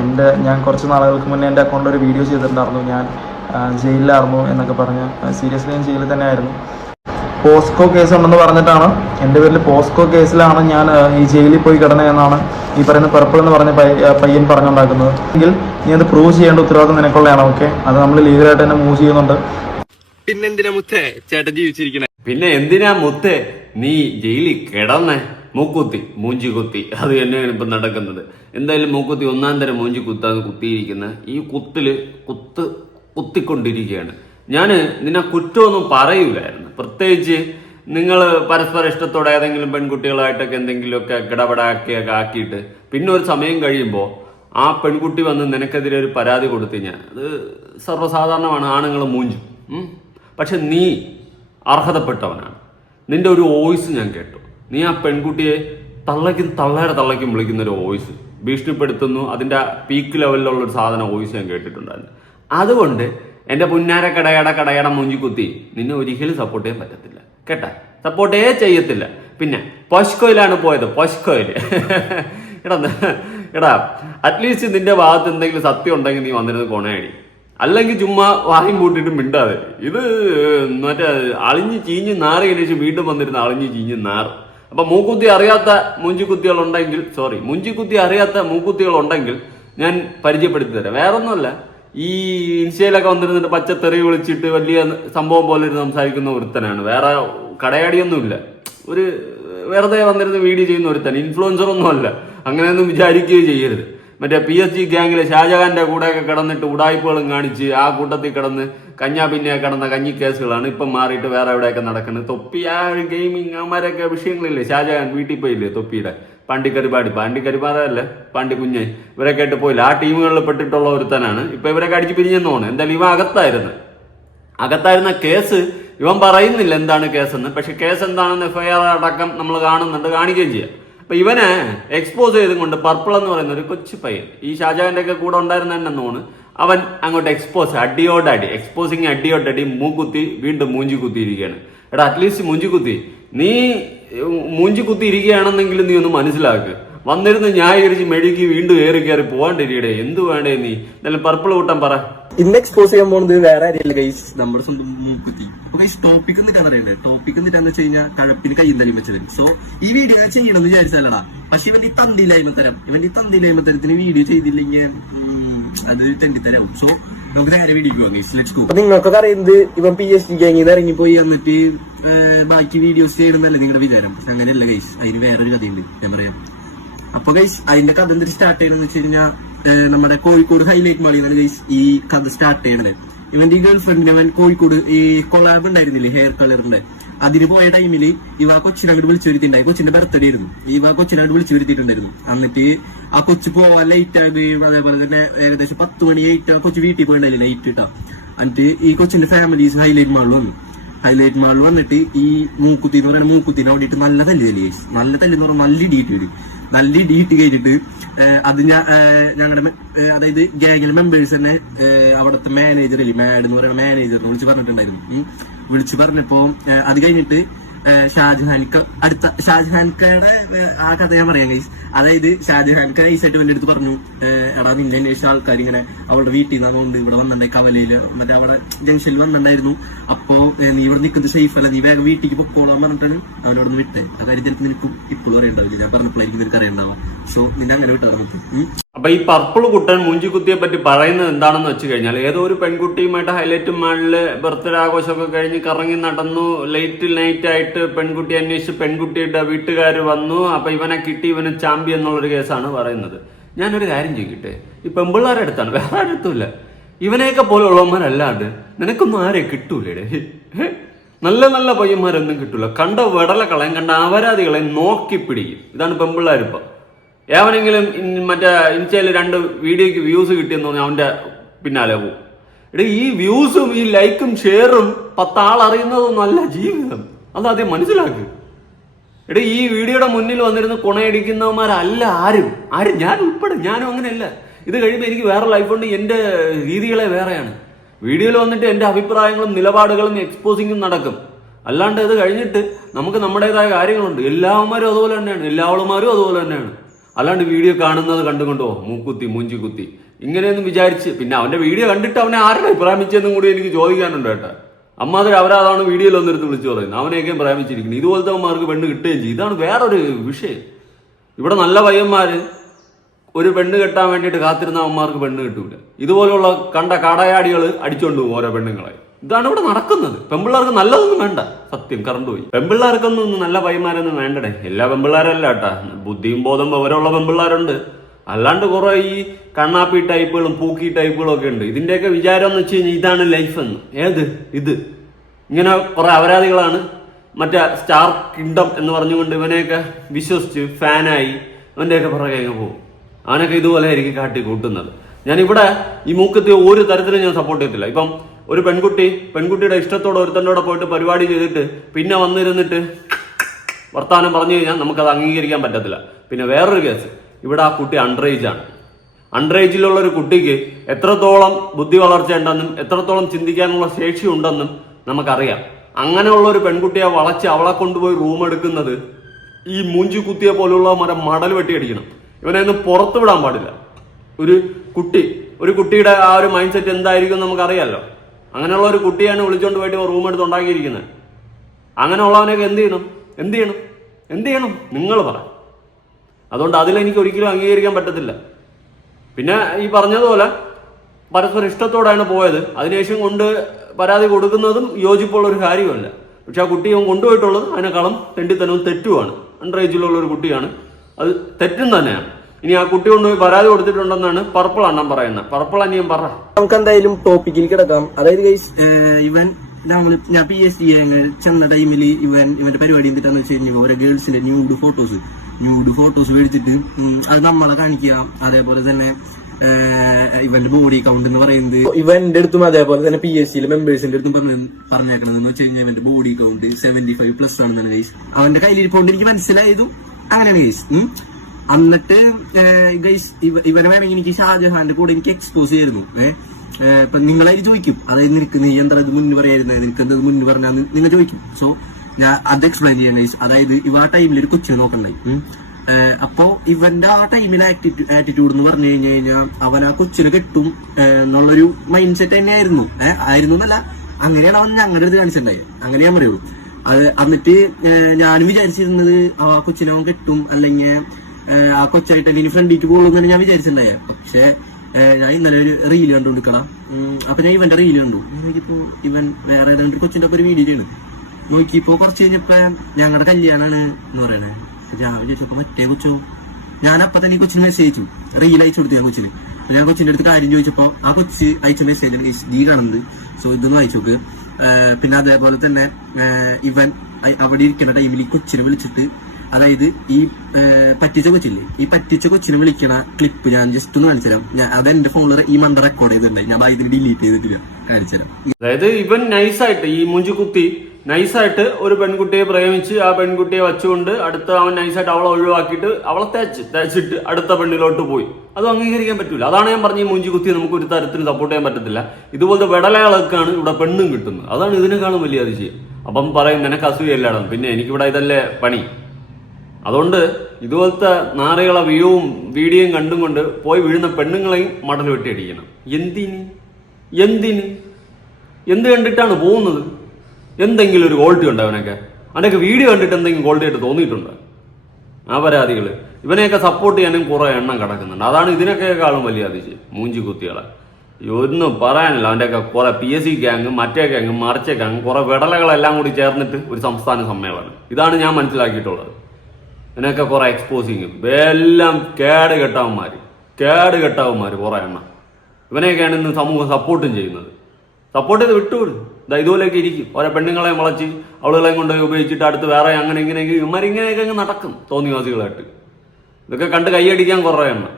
എന്റെ ഞാൻ കുറച്ച് നാളുകൾക്ക് മുന്നേ എന്റെ അക്കൗണ്ടിൽ ഒരു വീഡിയോ ചെയ്തിട്ടുണ്ടായിരുന്നു. ഞാൻ ജയിലിലായിരുന്നു എന്നൊക്കെ പറഞ്ഞ്. സീരിയസ്ലി ഞാൻ ജയിലിൽ തന്നെ ആയിരുന്നു പോസ്കോ കേസ് ഉണ്ടെന്ന് പറഞ്ഞിട്ടാണ് എന്റെ പേരിൽ പോസ്കോ കേസിലാണ് ഞാൻ ഈ ജയിലിൽ പോയി കിടന്നതെന്നാണ് ഈ പറയുന്ന പെർപ്പിൾ എന്ന് പറഞ്ഞ പയ്യൻ പറഞ്ഞുണ്ടാക്കുന്നത്. എങ്കിൽ നീ അത് പ്രൂവ് ചെയ്യേണ്ട ഉത്തരവാദിത്വം നിനക്കുള്ളതാണ് ഓക്കെ അത് നമ്മൾ ലീഗലായിട്ട് തന്നെ മൂവ് ചെയ്യുന്നുണ്ട്. പിന്നെന്തിനാ മുത്തേ? ചേട്ടൻ ജീവിച്ചിരിക്കണേ. പിന്നെ എന്തിനാ മുത്തേ? നീ ജയിലിൽ കിടന്നേ? മൂക്കുത്തി മൂഞ്ചി കുത്തി അത് തന്നെയാണ് ഇപ്പം നടക്കുന്നത്. എന്തായാലും മൂക്കുത്തി ഒന്നാം തരം മൂഞ്ചി കുത്താന്ന് കുത്തിയിരിക്കുന്ന ഈ കുത്തിൽ കുത്ത് കുത്തിക്കൊണ്ടിരിക്കുകയാണ്. ഞാൻ നിന്നെ കുറ്റമൊന്നും പറയൂലായിരുന്നു. പ്രത്യേകിച്ച് നിങ്ങൾ പരസ്പര ഇഷ്ടത്തോടെ ഏതെങ്കിലും പെൺകുട്ടികളായിട്ടൊക്കെ എന്തെങ്കിലുമൊക്കെ കിടപടാക്കിയൊക്കെ ആക്കിയിട്ട് പിന്നെ ഒരു സമയം കഴിയുമ്പോൾ ആ പെൺകുട്ടി വന്ന് നിനക്കെതിരെ ഒരു പരാതി കൊടുത്തു കഴിഞ്ഞാൽ അത് സർവസാധാരണമാണ് ആണുങ്ങൾ മൂഞ്ചും. പക്ഷെ നീ അർഹതപ്പെട്ടവനാണ്. നിന്റെ ഒരു വോയിസ് ഞാൻ കേട്ടു. നീ ആ പെൺകുട്ടിയെ തള്ളയ്ക്കും തള്ളയുടെ തള്ളയ്ക്കും വിളിക്കുന്ന ഒരു വോയിസ് ഭീഷണിപ്പെടുത്തുന്നു അതിന്റെ പീക്ക് ലെവലിലുള്ള ഒരു സാധനം വോയിസ് ഞാൻ കേട്ടിട്ടുണ്ടായിരുന്നു. അതുകൊണ്ട് എന്റെ പുന്നാര കടയട കടയട മുഞ്ചിക്കുത്തി കുത്തി നിന്നെ ഒരിക്കലും സപ്പോർട്ട് ചെയ്യാൻ പറ്റത്തില്ല. കേട്ടാ? സപ്പോർട്ടേ ചെയ്യത്തില്ല. പിന്നെ പൊഷ്കോയിലാണ് പോയത്. പൊഷ്കോയിൽ എടാ എടാ അറ്റ്ലീസ്റ്റ് നിന്റെ ഭാഗത്ത് എന്തെങ്കിലും സത്യം ഉണ്ടെങ്കിൽ നീ വന്നിരുന്ന് കൊണയടി. അല്ലെങ്കിൽ ചുമ്മാ വായും കൂട്ടിയിട്ട് മിണ്ടാതെ. ഇത് മറ്റേ അളിഞ്ഞ് ചീഞ്ഞ് നാറ് കഴിഞ്ഞ വീണ്ടും വന്നിരുന്ന അളിഞ്ഞ് ചീഞ്ഞ് നാറ്. അപ്പൊ മൂക്കുത്തി അറിയാത്ത മുഞ്ചിക്കുത്തികൾ ഉണ്ടെങ്കിൽ സോറി മുഞ്ചിക്കുത്തി അറിയാത്ത മൂക്കുത്തികൾ ഉണ്ടെങ്കിൽ ഞാൻ പരിചയപ്പെടുത്തി തരാം. വേറൊന്നുമല്ല ഈ ഇൻസ്റ്റയിലൊക്കെ വന്നിരുന്നിട്ട് പച്ച തെറി വിളിച്ചിട്ട് വലിയ സംഭവം പോലെ ഇരുന്ന് സംസാരിക്കുന്ന ഒരുത്തനാണ്. വേറെ കടയാടിയൊന്നുമില്ല. ഒരു വെറുതെ വന്നിരുന്ന് വീഡിയോ ചെയ്യുന്ന ഒരുത്തൻ. ഇൻഫ്ലുവൻസർ ഒന്നും അല്ല അങ്ങനെയൊന്നും വിചാരിക്കുകയും ചെയ്യരുത്. മറ്റേ പി എസ് ജി ഗ്യാങ്ങിലെ ഷാജഹാന്റെ കൂടെയൊക്കെ കിടന്നിട്ട് ഉടായ്പകളും കാണിച്ച് ആ കൂട്ടത്തിൽ കിടന്ന് കഞ്ഞാ പിന്നെ കിടന്ന കഞ്ഞി കേസുകളാണ്. ഇപ്പം മാറിയിട്ട് വേറെ എവിടെയൊക്കെ നടക്കുന്നത്? തൊപ്പി ആ ഗെയിമിങ് അവന്മാരൊക്കെ വിഷയങ്ങളില്ലേ? ഷാജഹാൻ വീട്ടിൽ പോയില്ലേ തൊപ്പിയുടെ? പാണ്ടിക്കരിപ്പാടി. പാണ്ടിക്കരിപ്പാറല്ലേ പാണ്ടി കുഞ്ഞ്. ഇവരൊക്കെ ആയിട്ട് പോയില്ല? ആ ടീമുകളിൽ പെട്ടിട്ടുള്ള ഒരുത്തനാണ്. ഇപ്പൊ ഇവരൊക്കെ അടിച്ച് പിരിഞ്ഞെന്ന് തോന്നുന്നു. എന്തായാലും ഇവ അകത്തായിരുന്നു. അകത്തായിരുന്ന കേസ് ഇവൻ പറയുന്നില്ല എന്താണ് കേസെന്ന്. പക്ഷെ കേസ് എന്താണെന്ന് എഫ്ഐആർ അടക്കം നമ്മൾ കാണുന്നുണ്ട്. കാണിക്കുകയും ചെയ്യാം. അപ്പൊ ഇവനെ എക്സ്പോസ് ചെയ്തും കൊണ്ട് പർപ്പിൾ എന്ന് പറയുന്ന ഒരു കൊച്ചു പയ്യൻ ഈ ഷാജാവിന്റെ ഒക്കെ കൂടെ ഉണ്ടായിരുന്ന തന്നെ തോന്നുന്നു. അവൻ അങ്ങോട്ട് എക്സ്പോസ് അടിയോടടി എക്സ്പോസിങ് അടിയോടടി മൂക്കുത്തി വീണ്ടും മൂഞ്ചി കുത്തിയിരിക്കുകയാണ് എടാ അറ്റ്ലീസ്റ്റ് മൂഞ്ചി കുത്തി നീ മൂഞ്ചി കുത്തി ഇരിക്കുകയാണെന്നെങ്കിലും നീ ഒന്ന് മനസ്സിലാക്ക്. വന്നിരുന്ന് ന്യായീകരിച്ച് മെഴുകി വീണ്ടും ഏറി കയറി പോകാണ്ടിരിക്കടേ എന്ത് വേണ്ടേ നീ? എന്നാലും പർപ്പിൾ കൂട്ടം പറ. ഇന്ന് എക്സ്പോസ് ചെയ്യാൻ പോകുന്നത് വേറെ ആരെയല്ല ഗൈസ് നമ്മുടെ സ്വന്തം മൂക്കുത്തി. ഗൈസ് ടോപ്പിക് എന്നിട്ടാ പറയണ്ടേ? ടോപ്പിക് എന്നിട്ടാന്ന് വെച്ച് കഴിഞ്ഞാൽ കഴപ്പിന് കയ്യും തരും വെച്ചത് സോ ഈ വീഡിയോ ചെയ്യണമെന്ന് വിചാരിച്ചാലടാ പക്ഷെ ഇവന്റെ ഈ തന്തിയില്ലായ്മ തരം ഇവന്റെ ഈ തന്തിയില്ലായ്മ തരത്തിന് വീഡിയോ ചെയ്തില്ലെങ്കിൽ അത് തെണ്ടിത്തരാവും. സോ നമുക്ക് നേരെ വീഡിയോ പോവാം ലെറ്റ്സ് ഗോ നിങ്ങൾക്കൊക്കെ അറിയുന്നത് ഇവൻ പി എസ് ഡി ഗ്യാങ്ങിൽ നിന്ന് ഇറങ്ങിപ്പോയി എന്നിട്ട് ബാക്കി വീഡിയോസ് ചെയ്യണമെന്നല്ലേ നിങ്ങളുടെ വിചാരം? അങ്ങനെയല്ല ഗൈസ് അതിന് വേറൊരു കഥയുണ്ട്. ഞാൻ പറയാം. അപ്പൊ ഗൈസ് അതിന്റെ കഥ എന്തിട്ട് സ്റ്റാർട്ട് ചെയ്യണമെന്ന് വെച്ച് കഴിഞ്ഞാൽ നമ്മുടെ കോഴിക്കോട് ഹൈലൈറ്റ് മാളിൽ നിന്നാണ് ഗൈസ് ഈ കഥ സ്റ്റാർട്ട് ചെയ്യണത്. ഇവന്റെ ഈ ഗേൾഫ്രണ്ടിന് അവൻ കോഴിക്കോട് ഈ കൊളാബ് ഉണ്ടായിരുന്നില്ലേ ഹെയർ കളറിന്റെ അതിന് പോയ ടൈമിൽ ഇവ ആ കൊച്ചിനെ അങ്ങോട്ട് വിളിച്ചു വരുത്തിണ്ടായി കൊച്ചിന്റെ ബർത്ത്ഡേ ആയിരുന്നു. ഇവ ആ കൊച്ചിനെ അങ്ങോട്ട് വിളിച്ചു വരുത്തിയിട്ടുണ്ടായിരുന്നു. എന്നിട്ട് ആ കൊച്ചു പോവാൻ ലൈറ്റ് ആകുകയും അതേപോലെ തന്നെ ഏകദേശം പത്ത് മണി എയ്റ്റ് ആ കൊച്ചു വീട്ടിൽ പോയിണ്ടായില്ലേ നൈറ്റ് ഇട്ടാ എന്നിട്ട് ഈ കൊച്ചിന്റെ ഫാമിലീസ് ഹൈലൈറ്റ് മാളിൽ വന്നു. ഹൈലൈറ്റ് മാളിൽ വന്നിട്ട് ഈ മൂക്കുത്തി എന്ന് പറയുന്ന അവിടെ ഇട്ട് നല്ല തല്ല് തല്ലി നല്ല തല്ല് എന്ന് പറഞ്ഞാൽ നല്ല ഇടിയിട്ട് വരും നല്ല ഇടിയിട്ട് കഴിഞ്ഞിട്ട് അത് ഞാൻ ഞങ്ങളുടെ അതായത് ഗ്യാങ്ങിലെ മെമ്പേഴ്സ് തന്നെ അവിടുത്തെ മാനേജർ അല്ലേ മാഡ് എന്ന് പറയുന്ന മാനേജറിനെ വിളിച്ച് പറഞ്ഞിട്ടുണ്ടായിരുന്നു. വിളിച്ചു പറഞ്ഞപ്പോ അത് കഴിഞ്ഞിട്ട് ഷാജഹാൻക്ക അടുത്ത ഷാജഹാൻക്കയുടെ ആ കഥ ഞാൻ പറയാം ഗൈസ് അതായത് ഷാജഹാൻക്ക ഈസായിട്ട് എന്റെ അടുത്ത് പറഞ്ഞു എടാ നിന്നെ അന്വേഷിച്ച ആൾക്കാർ ഇങ്ങനെ അവളുടെ വീട്ടിൽ നിന്ന് അതുകൊണ്ട് ഇവിടെ വന്നിട്ടുണ്ടായി കവലയിൽ. മറ്റേ അവിടെ ജംഗ്ഷനിൽ വന്നിട്ടുണ്ടായിരുന്നു. അപ്പോ ഏഹ്, നീ ഇവിടെ നിൽക്കുന്നത് സേഫ് അല്ല നീ വേഗം വീട്ടിലേക്ക് പൊക്കോളാൻ പറഞ്ഞിട്ടാണ് അവനോട് വിട്ടേ. അതായത് ചിലപ്പോൾ നിനക്ക് ഇപ്പോഴും അറിയണ്ടാവില്ല. ഞാൻ പറഞ്ഞപ്പോഴായിരിക്കും നിനക്ക് അറിയണ്ടാവും സോ നിന്നെ അങ്ങനെ വിട്ടാ നമുക്ക്. അപ്പൊ ഈ പർപ്പിൾ കുട്ടൻ മൂഞ്ചിക്കുത്തിയെ പറ്റി പറയുന്നത് എന്താണെന്ന് വെച്ച് കഴിഞ്ഞാൽ ഏതോ ഒരു പെൺകുട്ടിയുമായിട്ട് ഹൈലൈറ്റ് മാളിൽ ബർത്ത്ഡേ ആഘോഷമൊക്കെ കഴിഞ്ഞ് കറങ്ങി നടന്നു ലേറ്റ് നൈറ്റ് ആയിട്ട് പെൺകുട്ടി അന്വേഷിച്ച് പെൺകുട്ടിയുടെ വീട്ടുകാർ വന്നു. അപ്പൊ ഇവനെ കിട്ടി ഇവനെ ചാമ്പി എന്നുള്ളൊരു കേസാണ് പറയുന്നത്. ഞാനൊരു കാര്യം ചോദിക്കട്ടെ? ഈ പെമ്പിള്ളാരുടെ അടുത്താണ്. വേറെ അടുത്തുമില്ല. ഇവനെയൊക്കെ പോലുള്ളവന്മാരല്ലാണ്ട് നിനക്കൊന്നും ആരെ കിട്ടൂലേ നല്ല നല്ല പയ്യന്മാരൊന്നും കിട്ടൂല. കണ്ട വെടല കളയും കണ്ട അപരാധികളെ നോക്കി പിടിക്കും. ഇതാണ് പെമ്പിള്ളാരിപ്പം. ഏവനെങ്കിലും മറ്റേ ഇൻസ്റ്റയിൽ രണ്ട് വീഡിയോക്ക് വ്യൂസ് കിട്ടിയെന്ന് പറഞ്ഞാൽ അവന്റെ പിന്നാലെ പോകും എടി ഈ വ്യൂസും ഈ ലൈക്കും ഷെയറും പത്താൾ അറിയുന്നതൊന്നും അല്ല ജീവിതം. അതാദ്യം മനസ്സിലാക്കി. എടി ഈ വീഡിയോയുടെ മുന്നിൽ വന്നിരുന്ന് കുണയടിക്കുന്നവന്മാരല്ല ആരും. ആരും ഞാൻ ഉൾപ്പെടെ ഞാനും അങ്ങനെയല്ല. ഇത് കഴിയുമ്പോൾ എനിക്ക് വേറെ ലൈഫുണ്ട് എന്റെ രീതികളെ വേറെയാണ്. വീഡിയോയിൽ വന്നിട്ട് എന്റെ അഭിപ്രായങ്ങളും നിലപാടുകളും എക്സ്പോസിങ്ങും നടക്കും. അല്ലാണ്ട് ഇത് കഴിഞ്ഞിട്ട് നമുക്ക് നമ്മുടേതായ കാര്യങ്ങളുണ്ട്. എല്ലാവന്മാരും അതുപോലെ തന്നെയാണ്. എല്ലാവളുമാരും അതുപോലെ തന്നെയാണ്. അല്ലാണ്ട് വീഡിയോ കാണുന്നത് കണ്ടുകൊണ്ടോ? മൂക്കുത്തി മൂഞ്ചി കുത്തി ഇങ്ങനെയൊന്നും വിചാരിച്ച് പിന്നെ അവന്റെ വീഡിയോ കണ്ടിട്ട് അവനെ ആരുടെ പ്രേമിച്ചെന്നും കൂടി എനിക്ക് ചോദിക്കാനുണ്ട് കേട്ടോ അമ്മാതിരി അവരതാണ് വീഡിയോയിൽ ഒന്നിരുന്ന് വിളിച്ചു പറയുന്നത്. അവനെയൊക്കെ പ്രേമിച്ചിരിക്കുന്നത് ഇതുപോലത്തെ അവന്മാർക്ക് പെണ്ണ് കിട്ടുകയും ചെയ്യും. ഇതാണ് വേറൊരു വിഷയം. ഇവിടെ നല്ല പയ്യന്മാർ ഒരു പെണ്ണ് കെട്ടാൻ വേണ്ടിയിട്ട് കാത്തിരുന്ന അവന്മാർക്ക് പെണ്ണ് കിട്ടൂല. ഇതുപോലുള്ള കണ്ട കാടയാടികൾ അടിച്ചുകൊണ്ട് പോകും ഓരോ പെണ്ണുങ്ങളെ. ഇതാണ് ഇവിടെ നടക്കുന്നത്. പെമ്പിള്ളേർക്ക് നല്ലതൊന്നും വേണ്ട. സത്യം കറണ്ട് പോയി. പെമ്പിള്ളേർക്കൊന്നും നല്ല വൈമാരൊന്നും വേണ്ടടേ. എല്ലാ പെമ്പിള്ളേരല്ല കേട്ടാ. ബുദ്ധിയും ബോധം വിവരമുള്ള പെമ്പിള്ളേരുണ്ട്. അല്ലാണ്ട് കുറെ ഈ കണ്ണാപ്പി ടൈപ്പുകളും പൂക്കി ടൈപ്പുകളും ഒക്കെ ഉണ്ട്. ഇതിന്റെയൊക്കെ വിചാരം എന്ന് വെച്ച് കഴിഞ്ഞാൽ ഇതാണ് ലൈഫ് എന്ന്. ഏത്? ഇത്. ഇങ്ങനെ കുറെ അപരാധികളാണ്. മറ്റേ സ്റ്റാർ കിങ്ഡം എന്ന് പറഞ്ഞുകൊണ്ട് ഇവനെയൊക്കെ വിശ്വസിച്ച് ഫാനായി അവന്റെയൊക്കെ പുറകെ അങ്ങ് പോകും. അവനൊക്കെ ഇതുപോലെ ആയിരിക്കും കാട്ടി കൂട്ടുന്നത് ഞാൻ ഇവിടെ ഈ മൂക്കത്തെ ഒരു തരത്തിലും ഞാൻ സപ്പോർട്ട് ചെയ്തില്ല ഇപ്പം ഒരു പെൺകുട്ടി പെൺകുട്ടിയുടെ ഇഷ്ടത്തോടെ ഒരുത്തന്റെ പോയിട്ട് പരിപാടി ചെയ്തിട്ട് പിന്നെ വന്നിരുന്നിട്ട് വർത്താനം പറഞ്ഞു കഴിഞ്ഞാൽ നമുക്കത് അംഗീകരിക്കാൻ പറ്റത്തില്ല. പിന്നെ വേറൊരു കേസ്. ഇവിടെ ആ കുട്ടി അണ്ടർ ഏജ് ആണ്. അണ്ടർ ഏജിലുള്ള ഒരു കുട്ടിക്ക് എത്രത്തോളം ബുദ്ധി വളർച്ച ഉണ്ടെന്നും എത്രത്തോളം ചിന്തിക്കാനുള്ള ശേഷി ഉണ്ടെന്നും നമുക്കറിയാം. അങ്ങനെയുള്ള ഒരു പെൺകുട്ടിയെ വളച്ച് അവളെ കൊണ്ടുപോയി റൂം എടുക്കുന്നത് ഈ മൂഞ്ചി കുത്തിയെ പോലുള്ള മരം മടൽ വെട്ടിയടിക്കണം. ഇവനെ ഒന്നും പുറത്തു വിടാൻ പാടില്ല. ഒരു കുട്ടി ഒരു കുട്ടിയുടെ ആ ഒരു മൈൻഡ് സെറ്റ് എന്തായിരിക്കും നമുക്കറിയാമല്ലോ അങ്ങനെയുള്ള ഒരു കുട്ടിയാണ് വിളിച്ചുകൊണ്ട് പോയിട്ട് റൂം എടുത്ത് ഉണ്ടാക്കിയിരിക്കുന്നത് അങ്ങനെയുള്ളവനൊക്കെ എന്ത് ചെയ്യണം? എന്ത് ചെയ്യണം? എന്ത് ചെയ്യണം? നിങ്ങൾ പറ. അതുകൊണ്ട് അതിലെനിക്ക് ഒരിക്കലും അംഗീകരിക്കാൻ പറ്റത്തില്ല. പിന്നെ ഈ പറഞ്ഞതുപോലെ പരസ്പരം ഇഷ്ടത്തോടെയാണ് പോയത്. അതിനുശേഷം കൊണ്ട് പരാതി കൊടുക്കുന്നതും യോജിപ്പുള്ള ഒരു കാര്യമല്ല പക്ഷെ ആ കുട്ടി കൊണ്ടുപോയിട്ടുള്ളത് അതിനേക്കാളും തെണ്ടിത്തനവും തെറ്റുമാണ് അണ്ടർ ഏജിലുള്ള ഒരു കുട്ടിയാണ്. അത് തെറ്റും തന്നെയാണ്. ഇനി ആ കുട്ടി കൊണ്ടുപോയി പരാതി കൊടുത്തിട്ടുണ്ടെന്നാണ് പർപ്പിൾ അണ്ണൻ പറയുന്നത്. പർപ്പിൾ അനിയൻ പറ. നമുക്ക് എന്തായാലും ടോപ്പിക്കിൽ കിടക്കാം. അതായത് ഗൈസ് ഇവൻ ഞങ്ങൾ ഞാൻ പി എസ് സി ചെന്ന ടൈമിൽ ഇവൻ ഇവന്റെ പരിപാടി എന്തിട്ടാന്ന് വെച്ച് കഴിഞ്ഞാൽ ഓരോ ഗേൾസിന്റെ ന്യൂഡ് ഫോട്ടോസ് ന്യൂഡ് ഫോട്ടോസ് മേടിച്ചിട്ട് അത് നമ്മളെ കാണിക്കുക. അതേപോലെ തന്നെ ഇവന്റെ ബോഡി കൗണ്ട് എന്ന് പറയുന്നത്. ഇവന്റെ അടുത്തും അതേപോലെ തന്നെ പി എസ് സിയിലെ മെമ്പേഴ്സിന്റെ അടുത്തും പറഞ്ഞു പറഞ്ഞേക്കണത് എന്ന് വെച്ച് കഴിഞ്ഞാൽ ഇവന്റെ body count seventy five plus ആണെന്നാണ് ഗൈസ് അവന്റെ കയ്യിലിരിപ്പോണ്ട്. എനിക്ക് മനസ്സിലായതും അങ്ങനെയാണ് ഗൈസ് എന്നിട്ട് ഗൈസ് ഇവനെ വേണമെങ്കിൽ എനിക്ക് ഷാജഹാന്റെ കൂടെ എനിക്ക് എക്സ്പോസ് ചെയ്തിരുന്നു. ഇപ്പൊ നിങ്ങളായി ചോദിക്കും. അതായത് നിനക്ക് നീ എന്താ ഇത് മുന്നേ പറയായിരുന്നത് നിനക്ക് എന്താ മുന്നേ പറഞ്ഞാൽ നിങ്ങൾ ചോദിക്കും. സോ ഞാൻ അത് എക്സ്പ്ലെയിൻ ചെയ്യാൻ ഗൈസ് അതായത് ഇവ ആ ടൈമിൽ ഒരു കൊച്ചിനെ നോക്കണ്ടായി. അപ്പോ ഇവന്റെ ആ ടൈമിലെ ആറ്റിറ്റ്യൂഡ് എന്ന് പറഞ്ഞു കഴിഞ്ഞു കഴിഞ്ഞാൽ അവൻ ആ കൊച്ചിനെ കെട്ടും എന്നുള്ളൊരു മൈൻഡ് സെറ്റ് തന്നെയായിരുന്നു. ഏഹ് ആയിരുന്നു എന്നല്ല. അങ്ങനെയാണ് അവൻ ഞങ്ങളുടെ അടുത്ത് കാണിച്ചിട്ടുണ്ടായത് അങ്ങനെ ഞാൻ പറയുള്ളൂ അത് എന്നിട്ട് ഞാനും വിചാരിച്ചിരുന്നത് ആ കൊച്ചിനെ അവൻ കെട്ടും അല്ലെങ്കിൽ ആ കൊച്ചായിട്ട് ഇനി ഫ്രണ്ടിക്ക് പോകുള്ളൂ എന്നാണ് ഞാൻ വിചാരിച്ചിട്ടുണ്ടായ. പക്ഷെ ഞാൻ ഇന്നലെ ഒരു റീൽ കൊടുക്കണം അപ്പൊ ഞാൻ ഇവന്റെ റീൽ കണ്ടു. എനിക്കിപ്പോ ഇവൻ വേറെ രണ്ട് കൊച്ചിന്റെ ഒരു വീഡിയോ നോക്കി നോക്കിയപ്പോ കുറച്ച് കഴിഞ്ഞപ്പോ ഞങ്ങളുടെ കല്യാണാണ് എന്ന് പറയണേ. ഞാൻ വിചാരിച്ചപ്പോ മറ്റേ കൊച്ചോ? ഞാൻ അപ്പൊ തന്നെ ഈ കൊച്ചിന് മെസ്സേജ് അയച്ചു. റീൽ അയച്ചു കൊടുത്തു ഞാൻ കൊച്ചിന്. ഞാൻ കൊച്ചിന്റെ അടുത്ത് കാര്യം ചോദിച്ചപ്പോ ആ കൊച്ച് അയച്ച മെസ്സേജ് ഡി കാണുന്നത്. സോ ഇതൊന്നും അയച്ചു നോക്ക്. പിന്നെ അതേപോലെ തന്നെ ഇവൻ അവിടെ ഇരിക്കുന്ന ടൈമിൽ ഈ കൊച്ചിനെ വിളിച്ചിട്ട് അതായത് ഈ പറ്റിച്ച കൊച്ചില്ലേ? ഈ പറ്റിച്ച കൊച്ചിനെ വിളിക്കണ ക്ലിപ്പ് ഞാൻ ജസ്റ്റ് ഒന്ന് കാണിച്ചുതരാം. ഞാൻ അത് എന്റെ ഫോണിൽ ഈ മന്ത റെക്കോർഡ് ചെയ്തിട്ടുണ്ട്. ഞാൻ ഇതിന് ഡിലീറ്റ് ചെയ്തിട്ടില്ല. കാണിച്ചുതരാം. അതായത് ഇവൻ നൈസായിട്ട് ഈ മുഞ്ചി കുത്തി നൈസായിട്ട് ഒരു പെൺകുട്ടിയെ പ്രേമിച്ച് ആ പെൺകുട്ടിയെ വച്ചുകൊണ്ട് അടുത്ത അവൻ നൈസായിട്ട് അവളെ ഒഴിവാക്കിയിട്ട് അവളെ തേച്ച് തേച്ചിട്ട് അടുത്ത പെണ്ണിലോട്ട് പോയി. അത് അംഗീകരിക്കാൻ പറ്റില്ല അതാണ് ഞാൻ പറഞ്ഞ മുഞ്ചി കുത്തി നമുക്ക് ഒരു തരത്തിലും സപ്പോർട്ട് ചെയ്യാൻ പറ്റത്തില്ല. ഇതുപോലത്തെ വെടലകളൊക്കെയാണ് ഇവിടെ പെണ്ണും കിട്ടുന്നത്. അതാണ് ഇതിനേക്കാളും വലിയ അതിശയം. അപ്പം പറയും നിനക്ക് അസൂയല്ലാടം പിന്നെ എനിക്കിവിടെ ഇതല്ലേ പണി? അതുകൊണ്ട് ഇതുപോലത്തെ നാറികളെ വ്യൂവും വീഡിയോയും കണ്ടും കൊണ്ട് പോയി വീഴുന്ന പെണ്ണുങ്ങളെയും മടൽ വെട്ടിയടിക്കണം. എന്തിന്? എന്തിന്? എന്ത് കണ്ടിട്ടാണ് പോകുന്നത്? എന്തെങ്കിലും ഒരു ക്വാളിറ്റി ഉണ്ടോ അവനൊക്കെ? അവനൊക്കെ വീഡിയോ കണ്ടിട്ട് എന്തെങ്കിലും ക്വാളിറ്റി ആയിട്ട് തോന്നിയിട്ടുണ്ട്? ആ പരാതികൾ ഇവനെയൊക്കെ സപ്പോർട്ട് ചെയ്യാനും കുറെ എണ്ണം കിടക്കുന്നുണ്ട്. അതാണ് ഇതിനൊക്കെക്കാളും വലിയ അതിശയം മൂഞ്ചി കുത്തികളെ. ഒന്നും പറയാനില്ല. അവന്റെയൊക്കെ കുറെ പി എസ് സി ഗ്യാങ് മറ്റേ ഗ്യാങ് മറിച്ച ഗ്യാങ് കുറെ വിടലകളെല്ലാം കൂടി ചേർന്നിട്ട് ഒരു സംസ്ഥാന സമ്മേളനം. ഇതാണ് ഞാൻ മനസ്സിലാക്കിയിട്ടുള്ളത്. ഇതിനൊക്കെ കുറെ എക്സ്പോസിങ്ങും എല്ലാം കേട് കെട്ടവന്മാർ കേട് കെട്ടവന്മാർ കുറെ എണ്ണം. ഇവനെയൊക്കെയാണ് ഇന്ന് സമൂഹം സപ്പോർട്ടും ചെയ്യുന്നത്. സപ്പോർട്ട് ചെയ്ത് വിട്ടുപോലും ഇതാ ഇതുപോലെയൊക്കെ ഇരിക്കും. ഓരോ പെണ്ണുങ്ങളെ മുളച്ച് അവളുകളെയും കൊണ്ട് ഉപയോഗിച്ചിട്ട് അടുത്ത് വേറെ അങ്ങനെ ഇങ്ങനെയൊക്കെ ഇവന്മാർ ഇങ്ങനെയൊക്കെ അങ്ങ് നടക്കും തോന്നിവാസികളായിട്ട്. ഇതൊക്കെ കണ്ട് കൈയടിക്കാൻ കുറേ എണ്ണം.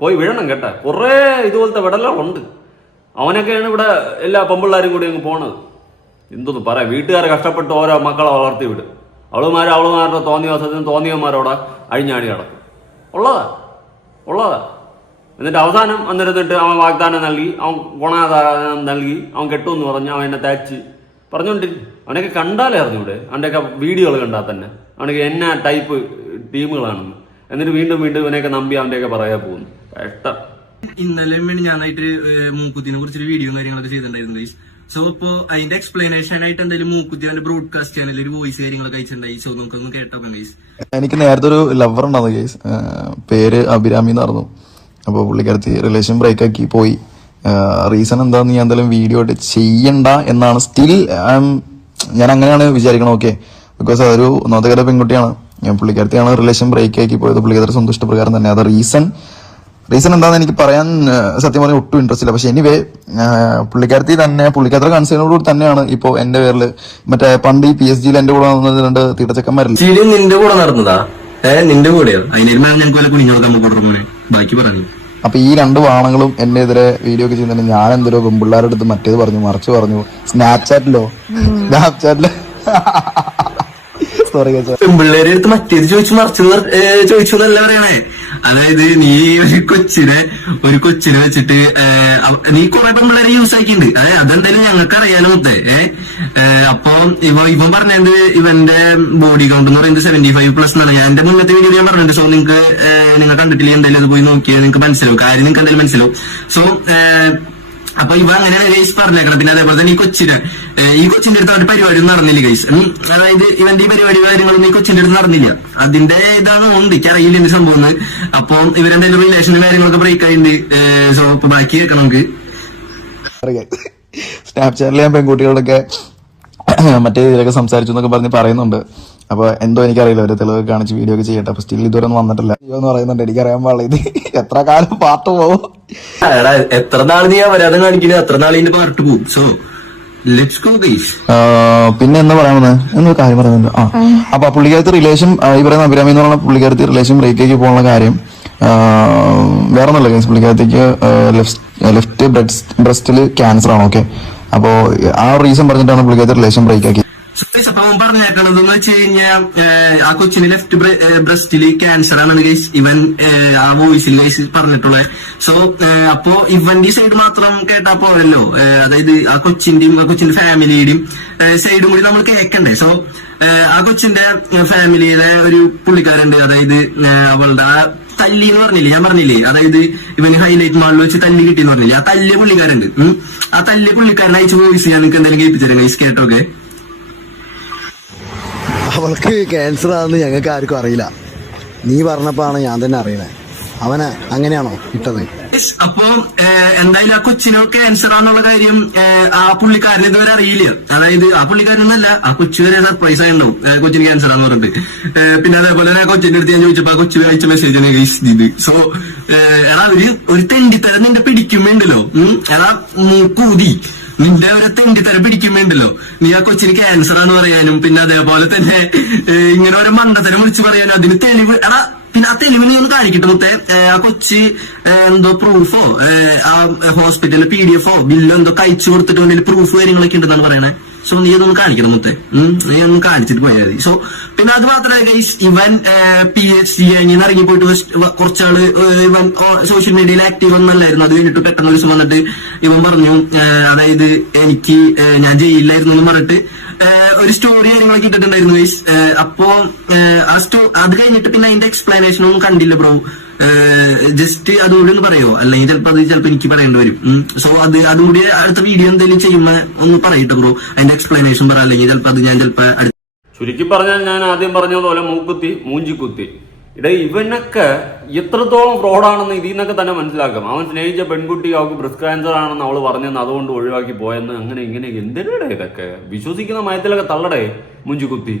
പോയി വിഴണം കേട്ടാ. കുറേ ഇതുപോലത്തെ വിടലുകളുണ്ട്. അവനൊക്കെയാണ് ഇവിടെ എല്ലാ പെമ്പിള്ളാരും കൂടി അങ്ങ് പോണത്. എന്തൊന്നും പറയാം. വീട്ടുകാരെ കഷ്ടപ്പെട്ട് ഓരോ മക്കളെ വളർത്തി വിടും. അവളുമാർ അവളുമാരുടെ തോന്നിയ അവസരത്തിന് തോന്നിയവന്മാരോടെ അഴിഞ്ഞാടി കിടക്കും ഉള്ളതാ. ഉള്ളതാ. എന്നിട്ട് അവസാനം വന്നിരുന്നിട്ട് അവൻ വാഗ്ദാനം നൽകി അവൻ ഗുണാദാനം നൽകി അവൻ കെട്ടുമെന്ന് പറഞ്ഞ് അവൻ എന്നെ തേച്ച് പറഞ്ഞുകൊണ്ടിരിക്കും അവനൊക്കെ കണ്ടാലേ അറിഞ്ഞൂടെ? അവന്റെയൊക്കെ വീഡിയോകൾ കണ്ടാൽ തന്നെ. അവനൊക്കെ എന്നാ ടൈപ്പ് ടീമുകളാണെന്ന്. എന്നിട്ട് വീണ്ടും വീണ്ടും ഇവനെയൊക്കെ നമ്പി അവന്റെയൊക്കെ പറയാൻ പോകുന്നു. കഷ്ടം. ഇന്നലെ ഞാനായിട്ട് മൂക്കുത്തിനെ കുറിച്ചൊരു വീഡിയോ കാര്യങ്ങളൊക്കെ ചെയ്തിട്ടുണ്ടായിരുന്നു സോ ഇപ്പോ അതിന്റെ എക്സ്പ്ലനേഷൻ ആയിട്ട് എന്തായാലും മൂക്കുത്തി അവന്റെ ബ്രോഡ്കാസ്റ്റ് ചാനലിൽ ഒരു വോയിസ് കാര്യങ്ങളൊക്കെ അയച്ചിട്ടുണ്ടായി. സോ നമുക്കൊന്ന് കേട്ടോ ഗൈസ് എനിക്ക് നേരത്തെ ഒരു ലവർ ഉണ്ടായിരുന്നു ഗൈസ് പേര് അഭിരാമി എന്നായിരുന്നു. അപ്പൊ അപ്പോൾ പുള്ളിക്കാരത്തി റിലേഷൻ ബ്രേക്ക് ആക്കി പോയി. റീസൺ എന്താന്ന് ഞാൻ എന്തായാലും വീഡിയോ ആയിട്ട് ചെയ്യണ്ട എന്നാണ്. സ്റ്റിൽ ഞാൻ അങ്ങനെയാണ് വിചാരിക്കണം ഓക്കെ ബിക്കോസ് അതൊരു ഒന്നാമത്തെ പെൺകുട്ടിയാണ്. ഞാൻ പുള്ളിക്കാരത്തിയാണ് റിലേഷൻ ബ്രേക്ക് ആക്കി പോയത്. പുള്ളിക്കാരത്തി സന്തുഷ്ട പ്രകാരം തന്നെ. അത് റീസൺ റീസൺ എന്താണെന്ന് എനിക്ക് പറയാൻ സത്യം പറഞ്ഞാൽ ഒട്ടും ഇൻട്രസ്റ്റ് ഇല്ല. പക്ഷെ എനിവേ പുള്ളിക്കാരത്തി തന്നെ പുള്ളിക്കാരത്തെ കൺസേണോട് തന്നെയാണ് ഇപ്പോൾ എന്റെ പേരിൽ. മറ്റേ പണ്ട് ഈ പി എസ് ജിയിൽ എന്റെ കൂടെ നടന്നത് രണ്ട് തീട്ടച്ചക്കന്മാരില്ല? ചിരി നിന്റെ കൂടെ നടന്നതാ? നിന്റെ കൂടെയോ? അതിനൊരു മാം ഞങ്ങൾക്ക് വല്ല കുഞ്ഞോളൊക്കെ നമ്മൾ കൊടുക്കുമ്പോഴേ ബാക്കി പറഞ്ഞു അപ്പൊ ഈ രണ്ട് വാണങ്ങളും എന്റെ എതിരെ വീഡിയോ ഒക്കെ ചെയ്യുന്നുണ്ട്. ഞാൻ എന്തോ പെൺപിള്ളേരുടെ അടുത്ത് മറ്റേത് പറഞ്ഞു മറിച്ച് പറഞ്ഞു. സ്നാപ്ചാറ്റിലോ സ്നാപ്ചാറ്റിലോ സോറി പെൺപിള്ളേരെ അടുത്ത് മറ്റേത് ചോദിച്ചു മറിച്ചു ചോദിച്ചു എന്നല്ല പറയണേ. അതായത് നീ ഒരു കൊച്ചിനെ ഒരു കൊച്ചിനെ വെച്ചിട്ട് നീ കുറെ പെമ്പിള്ളേരെ യൂസ് ആക്കിയിട്ടുണ്ട്. അതായത് അതെന്തായാലും ഞങ്ങൾക്ക് അറിയാനും ഏഹ് അപ്പൊ ഇവ ഇവൻ പറഞ്ഞത് ഇവന്റെ ബോഡി കൗണ്ട് എന്ന് പറയുന്നത് സെവന്റി ഫൈവ് പ്ലസ് എന്നാണ്. ഞാൻ എന്റെ മുന്നത്തെ വീഡിയോ ഞാൻ പറഞ്ഞിട്ടുണ്ട്. സോ നിങ്ങൾക്ക് നിങ്ങൾ കണ്ടിട്ടില്ല? എന്തായാലും അത് പോയി നോക്കിയാൽ നിങ്ങൾക്ക് മനസ്സിലാവും. കാര്യം നിങ്ങൾക്ക് എന്തായാലും മനസ്സിലാവും. സോ അപ്പൊ ഇവ അങ്ങനെയാണ് ഗൈസ് പറഞ്ഞേക്കണം പിന്നെ അതേപോലെ തന്നെ ഈ കൊച്ചിന്. ഈ കൊച്ചിന്റെ അടുത്ത് ഒരു പരിപാടി നടന്നില്ല ഗൈസ് അതായത് ഇവന്റെ ഈ പരിപാടി കാര്യങ്ങളൊന്നും ഈ കൊച്ചിന്റെ അടുത്ത് നടന്നില്ല. അതിന്റെ ഇതാണ് ഉണ്ട്. അറിയില്ല എന്ത് സംഭവം എന്ന്? അപ്പൊ ഇവരെന്തായാലും റിലേഷനും കാര്യങ്ങളൊക്കെ ബ്രേക്ക് ആയിട്ടുണ്ട് സോ ഇപ്പൊ ബാക്കി കേൾക്കണം നമുക്ക്. സ്നാപ്ചാറ്റിൽ ഞാൻ പെൺകുട്ടികളൊക്കെ മറ്റേ ഇതിലൊക്കെ സംസാരിച്ചു എന്നൊക്കെ പറഞ്ഞ് പറയുന്നുണ്ട്. അപ്പൊ എന്തോ എനിക്കറിയില്ല ഒരു തെളിവ് കാണിച്ച് വീഡിയോ ഒക്കെ ചെയ്യട്ടെ. അപ്പൊ സ്റ്റിൽ ഇതുവരെ ഒന്നും വന്നിട്ടില്ല. അയ്യോ എന്ന് പറയുന്നുണ്ട് എനിക്കറിയാൻ പാടില്ല ഇത്. എത്ര കാലം പാട്ട് പോകും? എടാ എത്ര നാൾ നീ വരാതെ കാണിക്കുന്നത് എത്ര നാൾ ഇതിന്റെ പാർട്ട് പോകും? സോ പിന്നെ എന്താ പറയുന്നത് എന്നൊരു കാര്യം പറയുന്നുണ്ട്. ആ അപ്പൊ ആ പുള്ളിക്കാരത്തി റിലേഷൻ ഈ പറയുന്ന അഭിരാമി എന്ന് പറഞ്ഞ പുള്ളിക്കാരത്തി റിലേഷൻ ബ്രേക്കേക്ക് പോകുന്ന കാര്യം വേറെ ഒന്നല്ല കേസ് പുള്ളിക്കാരത്തേക്ക് ലെഫ്റ്റ് ബ്രസ്റ്റിൽ ക്യാൻസർ ആണ് ഓക്കെ അപ്പോ ആ റീസൺ പറഞ്ഞിട്ടാണ് പുള്ളിക്കാരത്തി റിലേഷൻ ബ്രേക്ക് ആക്കി ഗൈസ് അപ്പൊ അവൻ പറഞ്ഞേക്കണത് എന്ന് വെച്ച് കഴിഞ്ഞാൽ ആ കൊച്ചിന് ലെഫ്റ്റ് ബ്രസ്റ്റിൽ ക്യാൻസർ ആണ് ഗൈസ് ഇവൻ ആ വോയിസിൽ ഗൈസ് പറഞ്ഞിട്ടുള്ളത് സോ അപ്പോ ഇവന്റെ സൈഡ് മാത്രം കേട്ടാ പോരല്ലോ. അതായത് ആ കൊച്ചിന്റെയും ആ കൊച്ചിന്റെ ഫാമിലിയുടെയും സൈഡും കൂടി നമ്മൾ കേൾക്കണ്ടേ സോ ആ കൊച്ചിന്റെ ഫാമിലിയിലെ ഒരു പുള്ളിക്കാരുണ്ട് അതായത് അവളുടെ തല്ലി എന്ന് പറഞ്ഞില്ലേ? ഞാൻ പറഞ്ഞില്ലേ? അതായത് ഇവന് ഹൈലൈറ്റ് മാളിൽ വെച്ച് തല്ലി കിട്ടിയെന്ന് പറഞ്ഞില്ലേ? ആ തല്ലിയ പുള്ളിക്കാരുണ്ട് ആ തല്ലിയ പുള്ളിക്കാരൻ അയച്ച വോയിസ് ഞാൻ നിങ്ങൾക്ക് എന്തെങ്കിലും കേൾപ്പിച്ചു ഗൈസ് കേട്ടോക്കെ അവൾക്ക് ക്യാൻസർ ആണെന്ന് ഞങ്ങൾക്ക് ആർക്കും അറിയില്ല. നീ പറഞ്ഞപ്പോഴാണ് ഞാൻ തന്നെ അറിയണേ അവന് അങ്ങനെയാണോ ഇട്ടത്? അപ്പൊ എന്തായാലും ആ കൊച്ചിന് ക്യാൻസർ ആണെന്നുള്ള കാര്യം ആ പുള്ളിക്കാരന് ഇതുവരെ അറിയില്ല. അതായത് ആ പുള്ളിക്കാരനൊന്നല്ല ആ കൊച്ചു വരെ സർപ്രൈസ് ആയിട്ടുണ്ടാവും. കൊച്ചിന് ക്യാൻസർ ആണെന്ന് പറഞ്ഞിട്ട് പിന്നെ അതേപോലെ തന്നെ ആ കൊച്ചിന്റെ അടുത്ത് ഞാൻ ചോദിച്ചപ്പോ ആ കൊച്ചു അയച്ച മെസ്സേജ് ആണ് ഇത് സോ എടാ ഒരു ഒരു തെണ്ടിത്തരം നിന്റെ പിടിക്കുമ്പോണ്ടല്ലോ എടാ മൂക്കൂതി നിന്റെ ഒരു തെണ്ടിത്തരം പിടിക്കുമ്പോണ്ടല്ലോ നീ ആ കൊച്ചിന് ക്യാൻസർ ആണ് പറയാനും പിന്നെ അതേപോലെ തന്നെ ഇങ്ങനെ ഒരു മണ്ടത്തരം വിളിച്ചു പറയാനും അതിന് തെളിവ് എടാ പിന്നെ ആ തെളിവ് നീ ഒന്ന് കാണിക്കട്ടെ മുത്തേ. ആ കൊച്ചി എന്തോ പ്രൂഫോ ആ ഹോസ്പിറ്റലിന്റെ പി ഡി എഫോ ബില്ലോ എന്തോ കഴിച്ചു കൊടുത്തിട്ട് പ്രൂഫ് കാര്യങ്ങളൊക്കെ ഉണ്ടെന്നാണ് പറയണേ. സോ നീ അതൊന്ന് കാണിക്കണം മുത്തെ. നീ ഒന്ന് കാണിച്ചിട്ട് പോയാൽ മതി. സോ പിന്നെ അത് മാത്രമല്ല ഗൈസ് ഇവൻ പി എച്ച് ഡി കഴിഞ്ഞ് ഇറങ്ങി പോയിട്ട് കുറച്ചാൾ ഇവൻ സോഷ്യൽ മീഡിയയിൽ ആക്റ്റീവ് ഒന്നല്ലായിരുന്നു അത് കഴിഞ്ഞിട്ട് പെട്ടെന്ന് ദിവസം വന്നിട്ട് ഇവൻ പറഞ്ഞു അതായത് എനിക്ക് ഞാൻ ജയിലിലായിരുന്നു എന്ന് പറഞ്ഞിട്ട് ഒരു സ്റ്റോറി കാര്യങ്ങളൊക്കെ ഇട്ടിട്ടുണ്ടായിരുന്നു ഗൈസ് അപ്പോ ആ സ്റ്റോ അത് കഴിഞ്ഞിട്ട് പിന്നെ അതിന്റെ എക്സ്പ്ലനേഷൻ ഒന്നും കണ്ടില്ല ബ്രോ ജസ്റ്റ് അതുകൂടി ഒന്ന് പറയോ? അല്ലെങ്കിൽ ചിലപ്പോ അത് ചിലപ്പോ എനിക്ക് പറയേണ്ടി വരും. സോ അത് അതുകൂടി അടുത്ത വീഡിയോ എന്തെങ്കിലും ചെയ്യുമ്പോ ഒന്ന് പറയട്ടെ ബ്രോ അതിന്റെ എക്സ്പ്ലനേഷൻ പറ. അല്ലെങ്കിൽ ചിലപ്പോ അത് ഞാൻ ചിലപ്പോ ചുരുക്കി പറഞ്ഞാൽ ഞാൻ ആദ്യം പറഞ്ഞതുപോലെ മൂക്കുത്തി മൂഞ്ചിക്കുത്തി. ഇട ഇവനൊക്കെ എത്രത്തോളം ഫ്രോഡാണെന്ന് ഇതിൽ നിന്നൊക്കെ തന്നെ മനസ്സിലാക്കാം. അവൻ സ്നേഹിച്ച പെൺകുട്ടി അവൾക്ക് ബ്രസ്റ്റ് ക്യാൻസർ ആണെന്ന് അവൾ പറഞ്ഞെന്ന് അതുകൊണ്ട് ഒഴിവാക്കി പോയെന്ന്. അങ്ങനെ ഇങ്ങനെ എന്തിനടെ ഇതൊക്കെ? വിശ്വസിക്കുന്ന മയത്തിലൊക്കെ തള്ളടേ മൂഞ്ചിക്കുത്തി.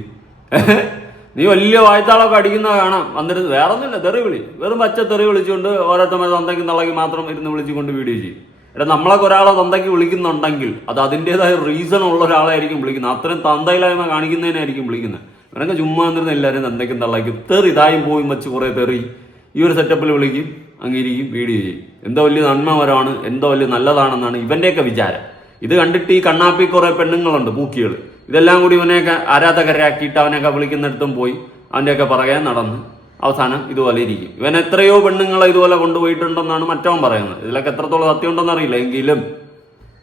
നീ വലിയ വായത്താളൊക്കെ അടിക്കുന്ന കാണാം. വന്നിരുന്ന് വേറെ ഒന്നുമില്ല തെറി വിളി. വെറും പച്ച തെറി വിളിച്ചുകൊണ്ട് ഓരോരുത്തർ തന്തയ്ക്ക് നിളകി മാത്രം ഇരുന്ന് വിളിച്ചുകൊണ്ട് വീഡിയോ ചെയ്യും. എടാ നമ്മളൊക്കെ ഒരാളെ തന്തയ്ക്ക് വിളിക്കുന്നുണ്ടെങ്കിൽ അത് അതിന്റെതായ റീസൺ ഉള്ള ഒരാളായിരിക്കും വിളിക്കുന്നത്. അത്രയും തന്തയില്ലായ്മ കാണിക്കുന്നതിനായിരിക്കും വിളിക്കുന്നത്. ഇവനൊക്കെ ചുമ്മാ നിന്നിരുന്ന എല്ലാവരും തന്തയ്ക്കും തള്ളയ്ക്കും തെറി ഇതായും പോയി വെച്ച് കുറേ തെറി. ഈ ഒരു സെറ്റപ്പിൽ വിളിക്കും അങ്ങിരിക്കും വീഡിയോ ചെയ്യും. എന്തോ വലിയ നന്മവരമാണ് എന്തോ വലിയ നല്ലതാണെന്നാണ് ഇവന്റെയൊക്കെ വിചാരം. ഇത് കണ്ടിട്ട് ഈ കണ്ണാപ്പി കുറെ പെണ്ണുങ്ങളുണ്ട് പൂക്കികൾ ഇതെല്ലാം കൂടി ഇവനെയൊക്കെ ആരാധകരാക്കിയിട്ട് അവനെയൊക്കെ വിളിക്കുന്നിടത്തും പോയി അവന്റെയൊക്കെ പുറകെ നടന്ന് അവസാനം ഇതുപോലെ ഇരിക്കും. ഇവൻ എത്രയോ പെണ്ണുങ്ങളെ ഇതുപോലെ കൊണ്ടുപോയിട്ടുണ്ടെന്നാണ് മറ്റവൻ പറയുന്നത്. ഇതിലൊക്കെ എത്രത്തോളം സത്യം ഉണ്ടെന്ന് അറിയില്ല. എങ്കിലും